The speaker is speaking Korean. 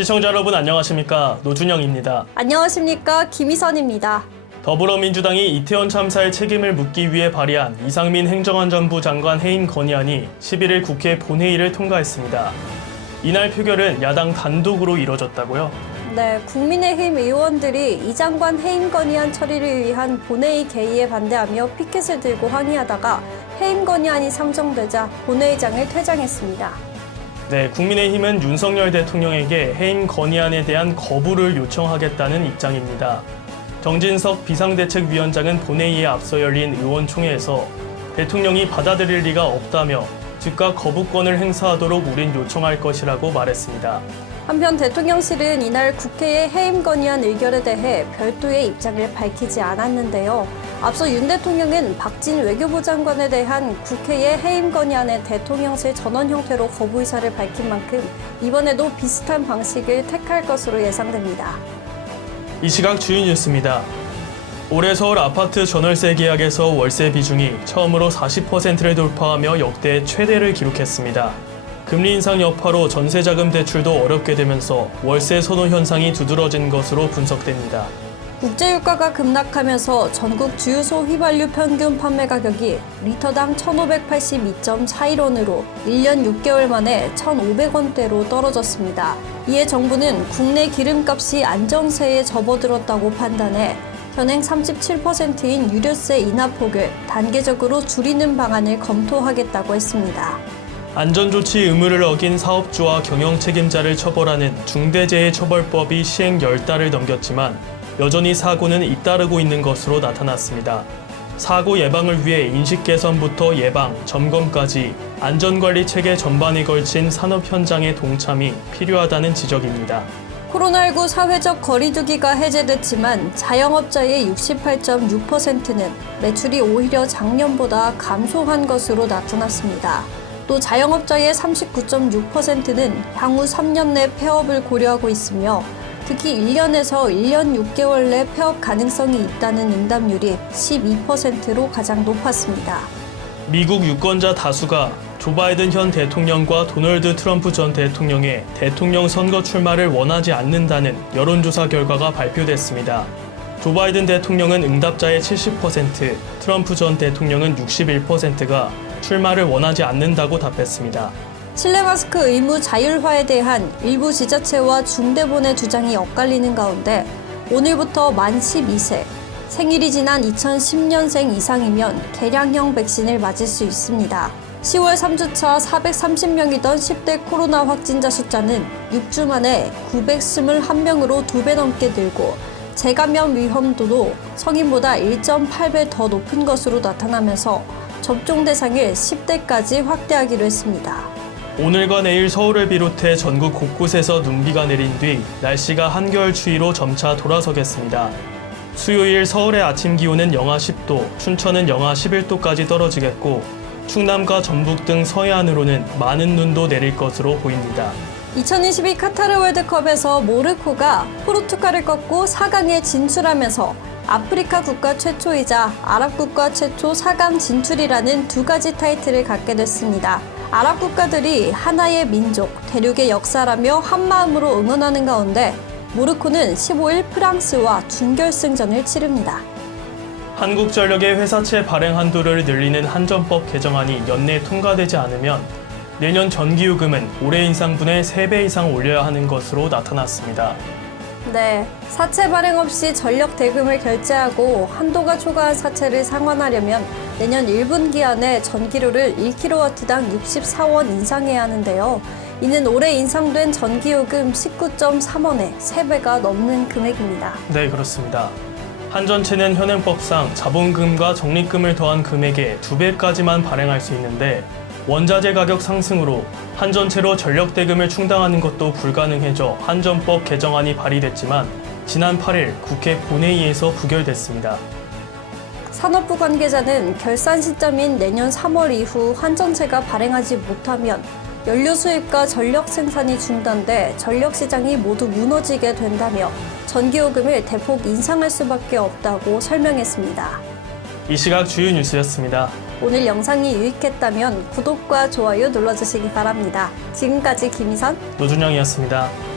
시청자 여러분 안녕하십니까? 노준영입니다. 안녕하십니까? 김희선입니다. 더불어민주당이 이태원 참사의 책임을 묻기 위해 발의한 이상민 행정안전부 장관 해임 건의안이 11일 국회 본회의를 통과했습니다. 이날 표결은 야당 단독으로 이뤄졌다고요? 네, 국민의힘 의원들이 이 장관 해임 건의안 처리를 위한 본회의 개의에 반대하며 피켓을 들고 항의하다가 해임 건의안이 상정되자 본회의장을 퇴장했습니다. 네, 국민의힘은 윤석열 대통령에게 해임 건의안에 대한 거부를 요청하겠다는 입장입니다. 정진석 비상대책위원장은 본회의에 앞서 열린 의원총회에서 대통령이 받아들일 리가 없다며 즉각 거부권을 행사하도록 우린 요청할 것이라고 말했습니다. 한편 대통령실은 이날 국회의 해임 건의안 의결에 대해 별도의 입장을 밝히지 않았는데요. 앞서 윤 대통령은 박진 외교부 장관에 대한 국회의 해임 건의안의 대통령실 전원 형태로 거부 의사를 밝힌 만큼 이번에도 비슷한 방식을 택할 것으로 예상됩니다. 이 시각 주요 뉴스입니다. 올해 서울 아파트 전월세 계약에서 월세 비중이 처음으로 40%를 돌파하며 역대 최대를 기록했습니다. 금리 인상 여파로 전세자금 대출도 어렵게 되면서 월세 선호 현상이 두드러진 것으로 분석됩니다. 국제유가가 급락하면서 전국 주유소 휘발유 평균 판매 가격이 리터당 1,582.41원으로 1년 6개월 만에 1,500원대로 떨어졌습니다. 이에 정부는 국내 기름값이 안정세에 접어들었다고 판단해 현행 37%인 유류세 인하폭을 단계적으로 줄이는 방안을 검토하겠다고 했습니다. 안전조치 의무를 어긴 사업주와 경영 책임자를 처벌하는 중대재해처벌법이 시행 10달을 넘겼지만 여전히 사고는 잇따르고 있는 것으로 나타났습니다. 사고 예방을 위해 인식 개선부터 예방, 점검까지 안전관리 체계 전반에 걸친 산업 현장의 동참이 필요하다는 지적입니다. 코로나19 사회적 거리두기가 해제됐지만 자영업자의 68.6%는 매출이 오히려 작년보다 감소한 것으로 나타났습니다. 또 자영업자의 39.6%는 향후 3년 내 폐업을 고려하고 있으며 특히 1년에서 1년 6개월 내 폐업 가능성이 있다는 응답률이 12%로 가장 높았습니다. 미국 유권자 다수가 조 바이든 현 대통령과 도널드 트럼프 전 대통령의 대통령 선거 출마를 원하지 않는다는 여론조사 결과가 발표됐습니다. 조 바이든 대통령은 응답자의 70%, 트럼프 전 대통령은 61%가 출마를 원하지 않는다고 답했습니다. 실내 마스크 의무 자율화에 대한 일부 지자체와 중대본의 주장이 엇갈리는 가운데 오늘부터 만 12세, 생일이 지난 2010년생 이상이면 개량형 백신을 맞을 수 있습니다. 10월 3주차 430명이던 10대 코로나 확진자 숫자는 6주 만에 921명으로 2배 넘게 늘고 재감염 위험도도 성인보다 1.8배 더 높은 것으로 나타나면서 접종 대상을 10대까지 확대하기로 했습니다. 오늘과 내일 서울을 비롯해 전국 곳곳에서 눈비가 내린 뒤 날씨가 한겨울 추위로 점차 돌아서겠습니다. 수요일 서울의 아침 기온은 영하 10도, 춘천은 영하 11도까지 떨어지겠고 충남과 전북 등 서해안으로는 많은 눈도 내릴 것으로 보입니다. 2022 카타르 월드컵에서 모로코가 포르투갈을 꺾고 4강에 진출하면서 아프리카 국가 최초이자 아랍 국가 최초 4강 진출이라는 두 가지 타이틀을 갖게 됐습니다. 아랍 국가들이 하나의 민족, 대륙의 역사라며 한마음으로 응원하는 가운데 모로코는 15일 프랑스와 준결승전을 치릅니다. 한국전력의 회사채 발행 한도를 늘리는 한전법 개정안이 연내 통과되지 않으면 내년 전기요금은 올해 인상분의 3배 이상 올려야 하는 것으로 나타났습니다. 네, 사채 발행 없이 전력 대금을 결제하고 한도가 초과한 사채를 상환하려면 내년 1분기 안에 전기료를 1kW당 64원 인상해야 하는데요. 이는 올해 인상된 전기요금 19.3원에 3배가 넘는 금액입니다. 네, 그렇습니다. 한전채는 현행법상 자본금과 적립금을 더한 금액의 2배까지만 발행할 수 있는데 원자재 가격 상승으로 한전채로 전력 대금을 충당하는 것도 불가능해져 한전법 개정안이 발의됐지만 지난 8일 국회 본회의에서 부결됐습니다. 산업부 관계자는 결산 시점인 내년 3월 이후 한전채가 발행하지 못하면 연료 수입과 전력 생산이 중단돼 전력 시장이 모두 무너지게 된다며 전기요금을 대폭 인상할 수밖에 없다고 설명했습니다. 이 시각 주요 뉴스였습니다. 오늘 영상이 유익했다면 구독과 좋아요 눌러주시기 바랍니다. 지금까지 김희선, 노준영이었습니다.